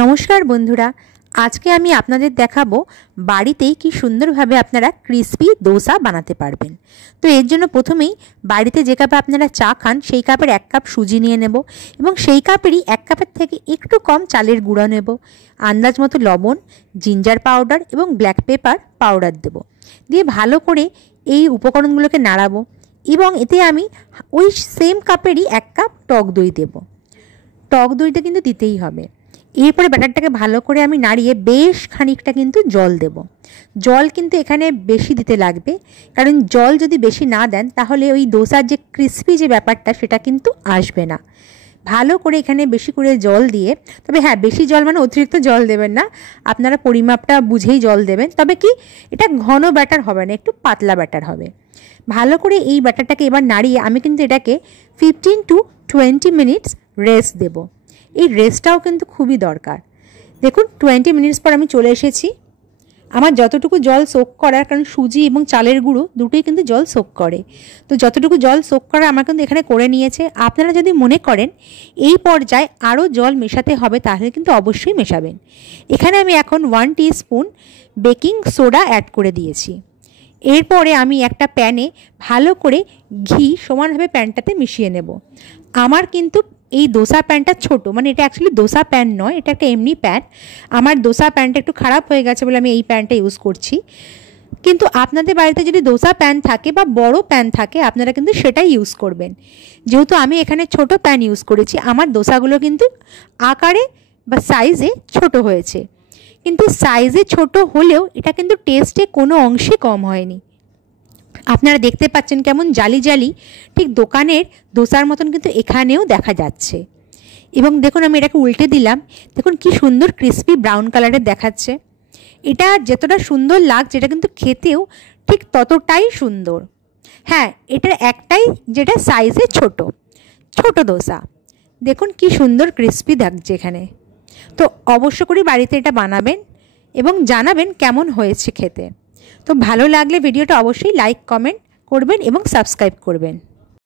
নমস্কার বন্ধুরা, আজকে আমি আপনাদের দেখাবো বাড়িতেই কি সুন্দরভাবে আপনারা ক্রিসপি দোসা বানাতে পারবেন। তো এর জন্য প্রথমেই বাড়িতে যে কাপে আপনারা চা খান সেই কাপের 1 কাপ সুজি নিয়ে নেব এবং সেই কাপেরই 1 কাপের থেকে একটু কম চালের গুঁড়া নেব, আন্দাজ মতো লবণ, জিঞ্জার পাউডার এবং ব্ল্যাক পেপার পাউডার দেব, দিয়ে ভালো করে এই উপকরণগুলোকে নাড়াবো এবং এতে আমি ওই সেম কাপেরই 1 কাপ টক দই দেব। টক দইটা কিন্তু দিতেই হবে। এরপরে ব্যাটারটাকে ভালো করে আমি নাড়িয়ে বেশ খানিকটা কিন্তু জল দেব। জল কিন্তু এখানে বেশি দিতে লাগবে, কারণ জল যদি বেশি না দেন তাহলে ওই দোসার যে ক্রিসপি যে ব্যাপারটা সেটা কিন্তু আসবে না। ভালো করে এখানে বেশি করে জল দিয়ে, তবে হ্যাঁ, বেশি জল মানে অতিরিক্ত জল দেবেন না, আপনারা পরিমাপটা বুঝেই জল দেবেন। তবে কি এটা ঘন ব্যাটার হবে না, একটু পাতলা ব্যাটার হবে। ভালো করে এই ব্যাটারটাকে এবার নাড়িয়ে আমি কিন্তু এটাকে 15 to 20 মিনিটস রেস্ট দেব। এই রেস্টটাও কিন্তু খুবই দরকার। দেখুন 20 মিনিটস পর আমি চলে এসেছি। আমার যতটুকু জল সোক করার, কারণ সুজি এবং চালের গুঁড়ো দুটোই কিন্তু জল সোক করে, তো যতটুকু জল সোক করা আমার কিন্তু এখানে করে নিয়েছে। আপনারা যদি মনে করেন এই পর্যায়ে আরও জল মেশাতে হবে তাহলে কিন্তু অবশ্যই মেশাবেন। এখানে আমি এখন 1 টিস্পুন বেকিং সোডা অ্যাড করে দিয়েছি। এরপরে আমি একটা প্যানে ভালো করে ঘি সমানভাবে প্যানটাতে মিশিয়ে নেব। আমার কিন্তু এই দোসা প্যানটা ছোট, মানে এটা অ্যাকচুয়ালি দোসা প্যান নয়, এটা একটা এমনি প্যান। আমার দোসা প্যানটা একটু খারাপ হয়ে গেছে বলে আমি এই প্যানটা ইউজ করছি, কিন্তু আপনাদের বাড়িতে যদি দোসা প্যান থাকে বা বড় প্যান থাকে আপনারা কিন্তু সেটাই ইউজ করবেন। যেহেতু আমি এখানে ছোট প্যান ইউজ করেছি, আমার দোসাগুলো কিন্তু আকারে বা সাইজে ছোট হয়েছে, কিন্তু সাইজে ছোট হলেও এটা কিন্তু টেস্টে কোনো অংশে কম হয়নি। আপনারা দেখতে পাচ্ছেন কেমন জালি জালি, ঠিক দোকানের দোসার মতন কিন্তু এখানেও দেখা যাচ্ছে। এবং দেখুন আমি এটাকে উল্টে দিলাম, দেখুন কি সুন্দর ক্রিসপি ব্রাউন কালারের দেখাচ্ছে। এটা যতটা সুন্দর লাগছে এটা কিন্তু খেতেও ঠিক ততটাই সুন্দর। হ্যাঁ, এটার একটাই যেটা সাইজে ছোট ছোট দোসা, দেখুন কি সুন্দর ক্রিসপি লাগছে এখানে। তো অবশ্য করে বাড়িতে এটা বানাবেন এবং জানাবেন কেমন হয়েছে খেতে। তো ভালো লাগলে ভিডিওটা অবশ্যই লাইক কমেন্ট করবেন এবং সাবস্ক্রাইব করবেন।